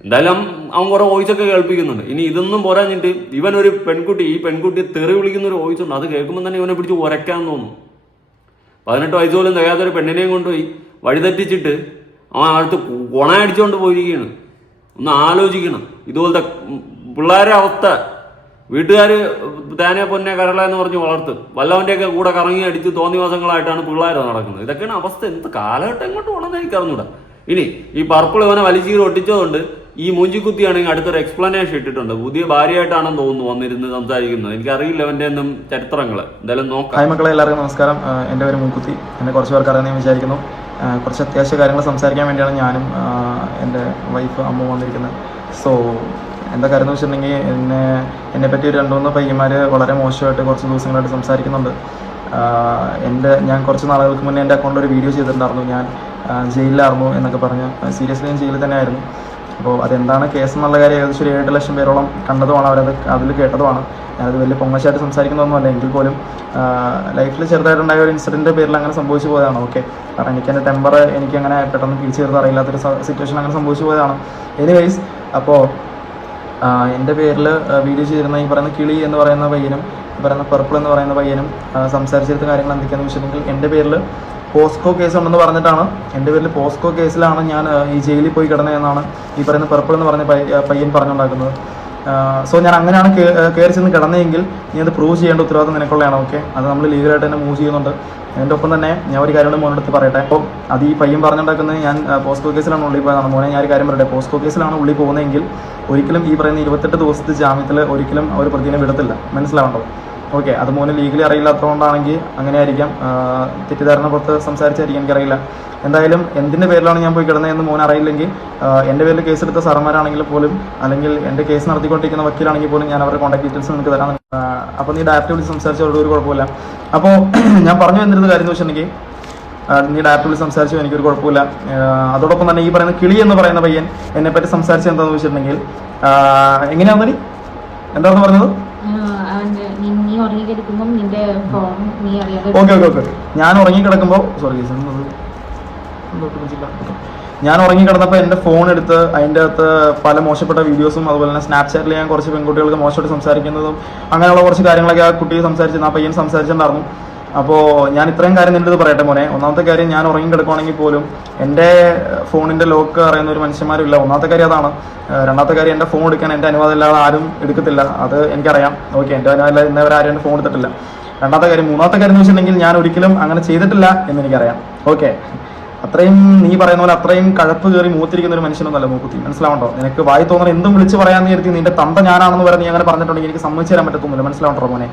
എന്തായാലും അവൻ കുറെ വോയിസ് ഒക്കെ കേൾപ്പിക്കുന്നുണ്ട്. ഇനി ഇതൊന്നും പോരാഞ്ഞിട്ട് ഇവൻ ഒരു പെൺകുട്ടി ഈ പെൺകുട്ടി തെറി വിളിക്കുന്ന ഒരു വോയിസ് ഉണ്ട് അത് കേൾക്കുമ്പോൾ തന്നെ ഇവനെ പിടിച്ച് ഉരക്കാൻ തോന്നും. പതിനെട്ട് വയസ്സ് പോലും തികയാത്തൊരു പെണ്ണിനെയും കൊണ്ടുപോയി വഴിതെറ്റിച്ചിട്ട് അവൻ അടുത്ത് കൊണ അടിച്ചുകൊണ്ട് പോയിരിക്കുകയാണ്. ഒന്ന് ആലോചിക്കണം. ഇതുപോലത്തെ പിള്ളേരെ അവസ്ഥ. വീട്ടുകാർ തേനെ പൊന്നെ കരള എന്ന് പറഞ്ഞ് വളർത്തും. വല്ലവന്റെയൊക്കെ കൂടെ കറങ്ങി അടിച്ച് തോന്നി മാസങ്ങളായിട്ടാണ് പിള്ളേർ നടക്കുന്നത്. ഇതൊക്കെയാണ് അവസ്ഥ. എന്ത് കാലഘട്ടം എങ്ങോട്ട് വളർന്നു എനിക്ക് അറിഞ്ഞൂടാ ഇനി ഈ പർപ്പിൾ ഇവനെ വലിച്ചീർ ഒട്ടിച്ചതുകൊണ്ട് ഈ മൂഞ്ചിക്കുത്തിയാണെങ്കിൽ അടുത്തൊരു എക്സ്പ്ലനേഷൻ ഇട്ടിട്ടുണ്ട്. പുതിയ ഭാര്യയായിട്ടാണെന്ന് തോന്നുന്നു വന്നിരുന്ന് സംസാരിക്കുന്നത്. എനിക്കറിയില്ല അവന്റെ ഒന്നും ചരിത്രങ്ങൾ എന്തായാലും നോക്കാം. ഹായ് മക്കളെ എല്ലാവർക്കും നമസ്കാരം. എന്റെ പേര് മൂക്കുത്തി. എന്നെ കുറച്ച് പേർക്ക് അറിയാമെന്ന് വിചാരിക്കുന്നു. കുറച്ച് അത്യാവശ്യ കാര്യങ്ങൾ സംസാരിക്കാൻ വേണ്ടിയാണ് ഞാനും എന്റെ വൈഫ് അമ്മ വന്നിരിക്കുന്നത്. സോ എന്താ കാര്യം എന്ന് വെച്ചിട്ടുണ്ടെങ്കിൽ എന്നെ എന്നെ പറ്റി ഒരു രണ്ട് മൂന്ന് പയ്യന്മാർ വളരെ മോശമായിട്ട് കുറച്ച് ദിവസങ്ങളായിട്ട് സംസാരിക്കുന്നുണ്ട്. എന്റെ ഞാൻ കുറച്ച് നാളുകൾക്ക് മുന്നേ എന്റെ അക്കൗണ്ടിൽ ഒരു വീഡിയോ ചെയ്തിട്ടുണ്ടായിരുന്നു. ഞാൻ ജയിലിലായിരുന്നു എന്നൊക്കെ പറഞ്ഞ് സീരിയസ്ലി ഞാൻ ജയിലിൽ തന്നെ ആയിരുന്നു അപ്പോൾ അതെന്താണ് കേസ് എന്നുള്ള കാര്യം ഏകദേശം ഒരു ഏഴ് ലക്ഷം പേരോളം കണ്ടതുമാണ് അവരത് അതിൽ കേട്ടതുമാണ്. ഞാനത് വലിയ പൊങ്ങശായിട്ട് സംസാരിക്കുന്നതൊന്നുമല്ല എങ്കിൽ പോലും ലൈഫിൽ ചെറുതായിട്ടുണ്ടായ ഒരു ഇൻസിഡന്റിന്റെ പേരിൽ അങ്ങനെ സംഭവിച്ചു പോയതാണ്. ഓക്കെ. കാരണം എനിക്ക് എന്റെ ടെമ്പർ എനിക്ക് അങ്ങനെ പെട്ടെന്ന് തിരിച്ചു ചേർത്ത് അറിയില്ലാത്തൊരു സിറ്റുവേഷൻ അങ്ങനെ സംഭവിച്ചു പോയതാണ്. എനിവൈസ് അപ്പോൾ എന്റെ പേരിൽ വീഡിയോ ചെയ്തിരുന്ന ഈ പറയുന്ന കിളി എന്ന് പറയുന്ന പയ്യനും പറയുന്ന പർപ്പിൾ എന്ന് പറയുന്ന പയ്യനും സംസാരിച്ചെടുത്ത കാര്യങ്ങൾ എന്തൊക്കെയാണെന്ന് വെച്ചിട്ടുണ്ടെങ്കിൽ എന്റെ പേരിൽ പോസ്കോ കേസ് ഉണ്ടെന്ന് പറഞ്ഞിട്ടാണ്. എന്റെ പേരിൽ പോസ്കോ കേസിലാണ് ഞാൻ ഈ ജയിലിൽ പോയി കിടന്നതെന്നാണ് ഈ പറയുന്ന പെർപ്പിൾ എന്ന് പറഞ്ഞ പയ്യൻ പറഞ്ഞുണ്ടാക്കുന്നത്. സോ ഞാൻ അങ്ങനെയാണ് കയറി ചെന്ന് കിടന്നതെങ്കിൽ നീ അത് പ്രൂവ് ചെയ്യേണ്ട ഉത്തരവാദിത്വം നിനക്കുള്ളതാണ്? ഓക്കെ അത് നമ്മൾ ലീഗലായിട്ട് തന്നെ മൂവ് ചെയ്യുന്നുണ്ട്. അതിന്റെ ഒപ്പം തന്നെ ഞാൻ ഒരു കാര്യം മോനെടുത്ത് പറയട്ടെ. അപ്പോൾ അത് ഈ പയ്യൻ പറഞ്ഞുണ്ടാക്കുന്നത് ഞാൻ പോസ്കോ കേസിലാണ് ഉള്ളിൽ പോയതാണ് മോനെ ഞാൻ ഒരു കാര്യം പറയട്ടെ. പോസ്കോ കേസിലാണ് ഉള്ളിൽ പോകുന്നതെങ്കിൽ ഒരിക്കലും ഈ പറയുന്ന ഇരുപത്തെട്ട് ദിവസത്തെ ജാമ്യത്തിൽ ഒരിക്കലും അവർ പ്രതിനെ വിടത്തില്ല. മനസ്സിലാവണ്ടോ ഓക്കെ അത് മോന് ലീഗലി അറിയില്ലാത്തതുകൊണ്ടാണെങ്കിൽ അങ്ങനെ ആയിരിക്കാം തെറ്റിദ്ധാരണ പുറത്ത് സംസാരിച്ചായിരിക്കും എനിക്കറിയില്ല. എന്തായാലും എന്തിന്റെ പേരിലാണ് ഞാൻ പോയി കിടന്നതെന്ന് മോൻ അറിയില്ലെങ്കിൽ എന്റെ പേരിൽ കേസെടുത്ത സാറന്മാരാണെങ്കിൽ പോലും അല്ലെങ്കിൽ എന്റെ കേസ് നടത്തിക്കൊണ്ടിരിക്കുന്ന വക്കീലാണെങ്കിൽ പോലും ഞാൻ അവരുടെ കോൺടാക്ട് ഡീറ്റെയിൽസ് നിങ്ങൾക്ക് തരാം അപ്പോൾ നീ ഡയറക്റ്റ് വിളിച്ച് സംസാരിച്ചവരോട് ഒരു കുഴപ്പമില്ല. അപ്പോൾ ഞാൻ പറഞ്ഞു വന്നിരുന്ന കാര്യം എന്ന് വെച്ചിട്ടുണ്ടെങ്കിൽ നീ ഡയറക്റ്റ് വിളിച്ച് സംസാരിച്ചു എനിക്കൊരു കുഴപ്പമില്ല. അതോടൊപ്പം തന്നെ ഈ പറയുന്ന കിളി എന്ന് പറയുന്ന പയ്യൻ എന്നെപ്പറ്റി സംസാരിച്ചെന്താണെന്ന് വെച്ചിട്ടുണ്ടെങ്കിൽ ആ, എങ്ങനെയാണെന്ന് എന്താണെന്ന് പറഞ്ഞത്? Okay okay okay. ഞാൻ ഉറങ്ങിക്കിടക്കുമ്പോൾ സോറി ഞാൻ ഉറങ്ങിക്കിടന്നപ്പോൾ എന്റെ ഫോൺ എടുത്ത് അതിന്റെ അകത്ത് പല മോശപ്പെട്ട വീഡിയോസും അതുപോലെ തന്നെ സ്നാപ്ചാറ്റിൽ ഞാൻ കുറച്ച് പെൺകുട്ടികൾക്ക് മോശമായിട്ട് സംസാരിക്കുന്നതും അങ്ങനെയുള്ള കുറച്ച് കാര്യങ്ങളൊക്കെ ആ കുട്ടി സംസാരിച്ചിരുന്നു ആ പയ്യൻ സംസാരിച്ചിട്ടുണ്ടായിരുന്നു. അപ്പോൾ ഞാൻ ഇത്രയും കാര്യം നിന്റെ പറയട്ടെ മോനെ. ഒന്നാമത്തെ കാര്യം ഞാൻ ഉറങ്ങി കിടക്കുവാണെങ്കിൽ പോലും എന്റെ ഫോണിന്റെ ലോക്ക് അറിയുന്ന ഒരു മനുഷ്യന്മാരില്ല ഒന്നാമത്തെ കാര്യം അതാണ്. രണ്ടാമത്തെ കാര്യം എന്റെ ഫോൺ എടുക്കാൻ എന്റെ അനുവാദം ഇല്ലാതെ ആരും എടുക്കത്തില്ല. അത് എനിക്കറിയാം. ഓക്കെ എന്റെ അനുവാദം ഇന്നവരെ ആരും എന്റെ ഫോൺ എടുത്തിട്ടില്ല. രണ്ടാമത്തെ കാര്യം മൂന്നാമത്തെ കാര്യം എന്ന് വെച്ചിട്ടുണ്ടെങ്കിൽ ഞാൻ ഒരിക്കലും അങ്ങനെ ചെയ്തിട്ടില്ല എന്ന് എനിക്കറിയാം. ഓക്കെ. അത്രയും നീ പറയുന്ന പോലെ അത്രയും കഴപ്പ് കയറി മൂത്തിരിക്കുന്ന ഒരു മനുഷ്യനൊന്നല്ല മൂക്കുത്തി. മനസ്സിലാവണ്ടോ നിനക്ക് വായി തോന്നുന്ന എന്തും വിളിച്ച് പറയാമെന്ന് കരുതി നിന്റെ തന്ത ഞാനാണെന്ന് പറഞ്ഞ് നീ അങ്ങനെ പറഞ്ഞിട്ടുണ്ടെങ്കിൽ എനിക്ക് സമ്മതിച്ചു തരാൻ പറ്റത്തൊന്നുമില്ല. മനസ്സിലാവണ്ടോ മോനെ?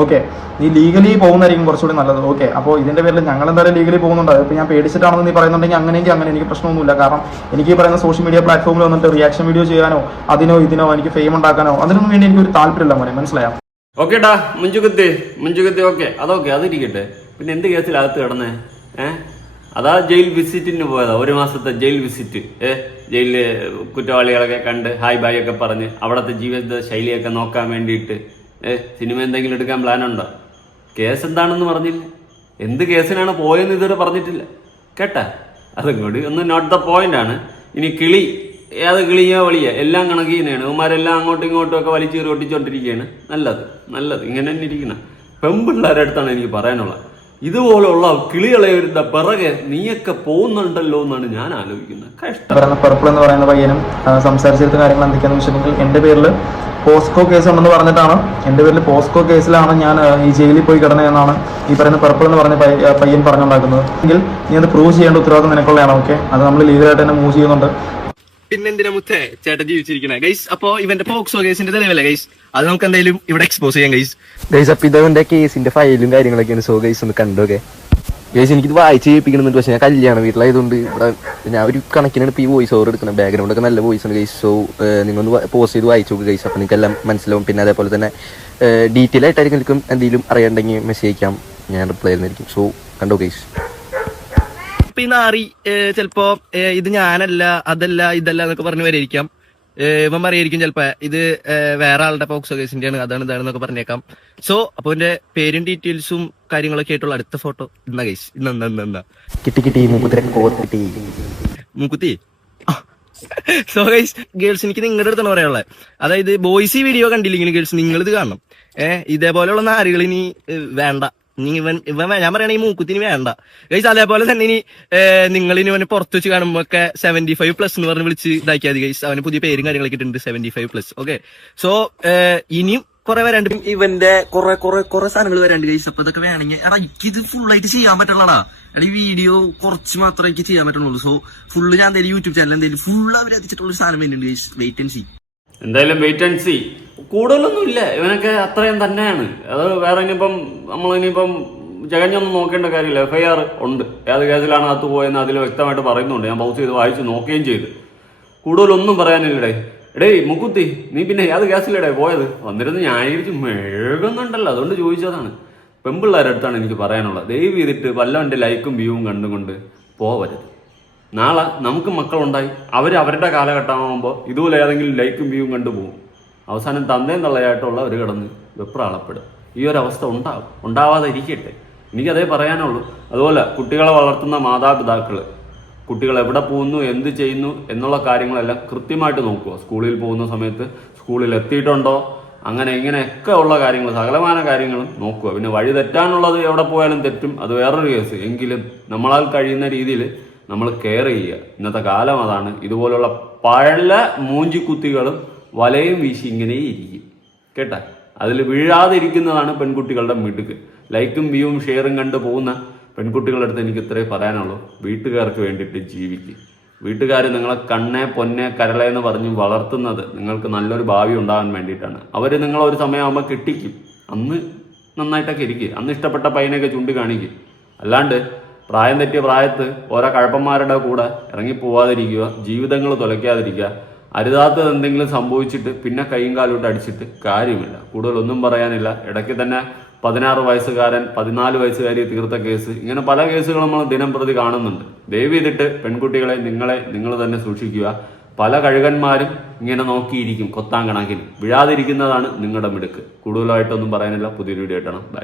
ഓക്കെ നീ ലീഗലി പോകുന്നതായിരിക്കും കുറച്ചുകൂടി നല്ലത്. ഓക്കെ അപ്പോൾ ഇതിന്റെ പേരിൽ ഞങ്ങൾ എന്തായാലും ലീഗലി പോകുന്നുണ്ട്. ഇപ്പോൾ ഞാൻ പേടിച്ചിട്ടാണെന്ന് നീ പറയുന്നുണ്ടെങ്കിൽ അങ്ങനെയെങ്കിൽ അങ്ങനെ. എനിക്ക് പ്രശ്നമൊന്നുമില്ല. കാരണം എനിക്ക് ഈ പറയുന്ന സോഷ്യൽ മീഡിയ പ്ലാറ്റ്ഫോമിൽ വന്നിട്ട് റിയാക്ഷൻ വീഡിയോ ചെയ്യാനോ അതിനോ ഇതിനോ എനിക്ക് ഫെയിം ഉണ്ടാക്കാനോ അതിനൊന്നും വേണ്ടി എനിക്ക് ഒരു താല്പര്യമില്ല മോനെ. മനസ്സിലായോ? ഓക്കേടാ മുഞ്ചുകുത്തി. മുഞ്ചുകുത്തി ഓക്കെ അതൊക്കെ അതിരിക്കട്ടെ. പിന്നെ എന്ത് കേസിലകത്ത് കിടന്നേ? ഏഹ് അതാ ജയിൽ വിസിറ്റിന് പോയതാ. ഒരു മാസത്തെ ജയിൽ വിസിറ്റ് ഏ? ജയിലിൽ കുറ്റവാളികളൊക്കെ കണ്ട് ഹായ് ബായ് ഒക്കെ പറഞ്ഞ് അവിടുത്തെ ജീവിത ശൈലിയൊക്കെ നോക്കാൻ വേണ്ടിയിട്ട് ഏ സിനിമ എന്തെങ്കിലും എടുക്കാൻ പ്ലാൻ ഉണ്ടോ കേസ് എന്താണെന്ന് പറഞ്ഞില്ല? എന്ത് കേസിനാണ് പോയെന്ന് ഇതുവരെ പറഞ്ഞിട്ടില്ല. കേട്ടാ? അതും കൂടി ഒന്ന് നോട്ട് ദ പോയിന്റ് ആണ്. ഇനി കിളി ഏത് കിളിയോ വളിയോ എല്ലാം കണക്ക് തന്നെയാണ് ഇവന്മാരെല്ലാം അങ്ങോട്ടും ഇങ്ങോട്ടും ഒക്കെ വലിച്ചേറി ഒട്ടിച്ചോണ്ടിരിക്കുകയാണ് നല്ലത് നല്ലത്. ഇങ്ങനെ തന്നെ ഇരിക്കണം. പെമ്പിള്ളേരുടെ അടുത്താണ് എനിക്ക് പറയാനുള്ളത്. ഇതുപോലുള്ള കിളികളെ വരുന്ന പിറകെ നീയൊക്കെ പോകുന്നുണ്ടല്ലോ എന്നാണ് ഞാൻ ആലോചിക്കുന്നത്. കഷ്ടം. പർപ്പിൾ എന്ന് പറയുന്ന പയ്യനും ആ, സംസാരിച്ചിരുന്ന കാര്യങ്ങൾ എന്തൊക്കെയാണെന്ന് വെച്ചിട്ടുണ്ടെങ്കിൽ എന്റെ പേരിൽ പോസ്കോ കേസ് ഉണ്ടെന്ന് പറഞ്ഞിട്ടാണ്. എന്റെ പേരിൽ പോസ്കോ കേസിലാണ് ഞാൻ ഈ ജയിലിൽ പോയി കിടന്നതെന്നാണ് ഈ പറയുന്ന പെർപ്പിൾ എന്ന് പറഞ്ഞ പയ്യൻ പറഞ്ഞുണ്ടാക്കുന്നത്. എങ്കിൽ നീ അത് പ്രൂവ് ചെയ്യേണ്ട ഉത്തരവാദിത്വം നിനക്കുള്ളതാണ് ഓക്കെ അത് നമ്മൾ ലീഗലായിട്ട് തന്നെ മൂവ് ചെയ്യുന്നുണ്ട്. പിന്നെന്തിനാ മുത്തേ? ചേട്ടൻ ജീവിച്ചിരിക്കണേ. ഗൈസ് അപ്പോ ഇവന്റെ പോക്സോ കേസിന്റെ തെളിവല്ലേ ഗൈസ് അത് നമുക്ക് എന്തായാലും ഇവിടെ എക്സ്പോസ് ചെയ്യാം ഗൈസ് ഗൈസ് അപ്പൊ ഇതവന്റെ കേസിന്റെ ഫയലും കാര്യങ്ങളൊക്കെയാണ്. സോ ഗൈസ് ഒന്ന് കണ്ടോക്കെ ഗൈസ് എനിക്കിത് വായിച്ച് കേൾപ്പിക്കണമെന്നുണ്ട്. പക്ഷെ ഞാൻ കല്യാണം വീട്ടിലായതുകൊണ്ട് ഇവിടെ ഞാൻ ഒരു കണക്കിനാണ് ഇപ്പോൾ ഈ വോയിസ് ഓവർ എടുക്കുന്നത്. ബാക്ക്ഗ്രൗണ്ട് ഒക്കെ നല്ല വോയിസ് ഉണ്ട് ഗൈസ് സോ നിങ്ങളൊന്ന് പോസ്റ്റ് ചെയ്ത് വായിച്ചു നോക്കുക ഗൈസ് അപ്പൊ നിങ്ങൾക്കെല്ലാം മനസ്സിലാവും. പിന്നെ അതേപോലെ തന്നെ ഡീറ്റെയിൽ ആയിട്ടായിരിക്കും നിൽക്കും എന്തെങ്കിലും അറിയണ്ടെങ്കിൽ മെസ്സേജ് അയക്കാം. ഞാൻ റിപ്ലൈ ചെയ്യുന്നതായിരിക്കും സോ കണ്ടോ ഗൈസ് ഇപ്പൊ ഈ നാറി ഏഹ്, ചിലപ്പോ ഇത് ഞാനല്ല അതല്ല ഇതല്ല എന്നൊക്കെ പറഞ്ഞു വരെയിരിക്കാം. ഇവൻ പറയായിരിക്കും ചിലപ്പോ ഇത് വേറെ ആളുടെ പോക്സോ കേസിന്റെയാണ് അതാണ് ഇതാണെന്നൊക്കെ പറഞ്ഞേക്കാം. സോ അപ്പൊ എന്റെ പേരും ഡീറ്റെയിൽസും കാര്യങ്ങളൊക്കെ ആയിട്ടുള്ള അടുത്ത ഫോട്ടോ. ഇന്ന കേസ് ഇന്ന കിട്ടി കിട്ടി മൂക്കുത്തി കോത്ത് മൂക്കുത്തി? സോ ഗൈസ് ഗേൾസ് എനിക്ക് നിങ്ങളുടെ അടുത്താണ് പറയാനുള്ളത്. അതായത് ബോയ്സ് ഈ വീഡിയോ കണ്ടില്ലെങ്കിൽ ഗേൾസ് നിങ്ങളിത് ഇത് കാണണം. ഏഹ് ഇതേപോലെയുള്ള നാരുകൾ ഇനി വേണ്ട. ഇനി ഇവൻ ഇവൻ ഞാൻ പറയണ ഈ മൂക്കുത്തിന് വേണ്ട. ഗൈസ് അതേപോലെ തന്നെ ഇനി നിങ്ങൾ ഇനി അവനെ പുറത്ത് വെച്ച് കാണുമ്പോ ഒക്കെ സെവന്റി ഫൈവ് പ്ലസ് എന്ന് പറഞ്ഞ് വിളിച്ച് ഇതാക്കിയാൽ ഗൈസ് അവന് പുതിയ പേരും കാര്യങ്ങളൊക്കെ ഇട്ടുണ്ട് seventy five plus okay so ഇനിയും കുറെ വരാണ്ട് ഇവന്റെ കുറെ കുറെ കുറെ സാധനങ്ങൾ വരാണ്ട് ഗൈസ് അപ്പൊ അതൊക്കെ വേണമെങ്കിൽ എടാ ഇത് ഫുൾ ആയിട്ട് ചെയ്യാൻ പറ്റുള്ളടാ എടാ ഈ വീഡിയോ കുറച്ച് മാത്രമേ എനിക്ക് ചെയ്യാൻ പറ്റുള്ളൂ സോ ഫുള്ള് ഞാൻ എന്തായാലും യൂട്യൂബ് ചാനൽ എന്തായാലും ഫുള്ള് അവരെത്തിച്ചിട്ടുള്ള എത്തിച്ചിട്ടുള്ള സാധനം വേണ്ടി ഗൈസ് വെയിറ്റ് ആൻഡ് സി എന്തായാലും വെയിറ്റ് ആൻഡ് സി കൂടുതലൊന്നും ഇല്ല ഇവനൊക്കെ അത്രയും തന്നെയാണ്. അത് വേറെ ഇനിയിപ്പം നമ്മൾ ഇനിയിപ്പം ജഗഞ്ഞൊന്നും നോക്കേണ്ട കാര്യമില്ല. എഫ് ഐ ആർ ഉണ്ട്. ഏത് കേസിലാണ് അകത്ത് പോയെന്ന് അതിൽ വ്യക്തമായിട്ട് പറയുന്നുണ്ട്. ഞാൻ ബൗസ് ചെയ്ത് വായിച്ച് നോക്കുകയും ചെയ്തു. കൂടുതലൊന്നും പറയാനില്ലടേ. എടേ മുക്കുത്തി നീ പിന്നെ ഏത് കേസിലടേ പോയത്? വന്നിരുന്ന് ന്യായീകരിച്ച് മെഴുകുന്നുണ്ടല്ലോ. അതുകൊണ്ട് ചോദിച്ചതാണ്. പെമ്പിള്ളേരുടെ അടുത്താണ് എനിക്ക് പറയാനുള്ളത്. ദയവ് ചെയ്തിട്ട് വല്ലവന്റെ ലൈക്കും വ്യൂവും കണ്ടുകൊണ്ട് പോവരുത്. നാളെ നമുക്ക് മക്കളുണ്ടായി. അവർ അവരുടെ കാലഘട്ടമാകുമ്പോൾ ഇതുപോലെ ഏതെങ്കിലും ലൈക്കും വ്യൂവും കണ്ടുപോകും അവസാനം തള്ളയായിട്ടുള്ള ഒരു കിടന്ന് വെപ്രാളപ്പെടും. ഈ ഒരു അവസ്ഥ ഉണ്ടാവും ഉണ്ടാവാതെ ഇരിക്കട്ടെ എനിക്കതേ പറയാനുള്ളൂ. അതുപോലെ കുട്ടികളെ വളർത്തുന്ന മാതാപിതാക്കൾ കുട്ടികൾ എവിടെ പോകുന്നു എന്ത് ചെയ്യുന്നു എന്നുള്ള കാര്യങ്ങളെല്ലാം കൃത്യമായിട്ട് നോക്കുക. സ്കൂളിൽ പോകുന്ന സമയത്ത് സ്കൂളിൽ എത്തിയിട്ടുണ്ടോ? അങ്ങനെ ഇങ്ങനെയൊക്കെ ഉള്ള കാര്യങ്ങൾ സകലമാന കാര്യങ്ങളും നോക്കുക. പിന്നെ വഴി തെറ്റാനുള്ളത് എവിടെ പോയാലും തെറ്റും. അത് വേറൊരു കേസ്. എങ്കിലും നമ്മളാൽ കഴിയുന്ന രീതിയിൽ നമ്മൾ കെയർ ചെയ്യുക. ഇന്നത്തെ കാലം അതാണ്. ഇതുപോലുള്ള പല മൂഞ്ചിക്കുത്തികളും വലയും വീശി ഇങ്ങനെ ഇരിക്കും. കേട്ടാ? അതിൽ വീഴാതിരിക്കുന്നതാണ് പെൺകുട്ടികളുടെ മിടുക്ക്. ലൈക്കും വ്യൂവും ഷെയറും കണ്ട് പോകുന്ന പെൺകുട്ടികളുടെ അടുത്ത് എനിക്ക് ഇത്രേ പറയാനുള്ളൂ. വീട്ടുകാർക്ക് വേണ്ടിയിട്ട് ജീവിക്കും. വീട്ടുകാർ നിങ്ങളെ കണ്ണെ പൊന്നെ കരളെ എന്ന് പറഞ്ഞ് വളർത്തുന്നത് നിങ്ങൾക്ക് നല്ലൊരു ഭാവി ഉണ്ടാകാൻ വേണ്ടിയിട്ടാണ്. അവർ നിങ്ങളെ ഒരു സമയമാകുമ്പോൾ കിട്ടിക്കും. അന്ന് നന്നായിട്ടൊക്കെ ഇരിക്കുക അന്ന് ഇഷ്ടപ്പെട്ട പയ്യനെയൊക്കെ ചൂണ്ടിക്കാണിക്കും അല്ലാണ്ട് പ്രായം തെറ്റിയ പ്രായത്ത് ഓരോ കഴപ്പന്മാരുടെ കൂടെ ഇറങ്ങി പോവാതിരിക്കുക ജീവിതങ്ങൾ തുലയ്ക്കാതിരിക്കുക അരുതാത്തത് എന്തെങ്കിലും സംഭവിച്ചിട്ട് പിന്നെ കൈയും കാലോട്ട് അടിച്ചിട്ട് കാര്യമില്ല. കൂടുതലൊന്നും പറയാനില്ല. ഇടയ്ക്ക് തന്നെ പതിനാറ് വയസ്സുകാരൻ പതിനാല് വയസ്സുകാരി തീർത്ത കേസ്. ഇങ്ങനെ പല കേസുകളും നമ്മൾ ദിനം പ്രതി കാണുന്നുണ്ട്. ദയവ് ചെയ്തിട്ട് പെൺകുട്ടികളെ നിങ്ങളെ നിങ്ങൾ തന്നെ സൂക്ഷിക്കുക. പല കഴുകന്മാരും ഇങ്ങനെ നോക്കിയിരിക്കും കൊത്താൻ വിഴാതിരിക്കുന്നതാണ് നിങ്ങളുടെ മിടുക്ക്. കൂടുതലായിട്ടൊന്നും പറയാനില്ല. പുതിയൊരു വീഡിയോ ആയിട്ടാണ്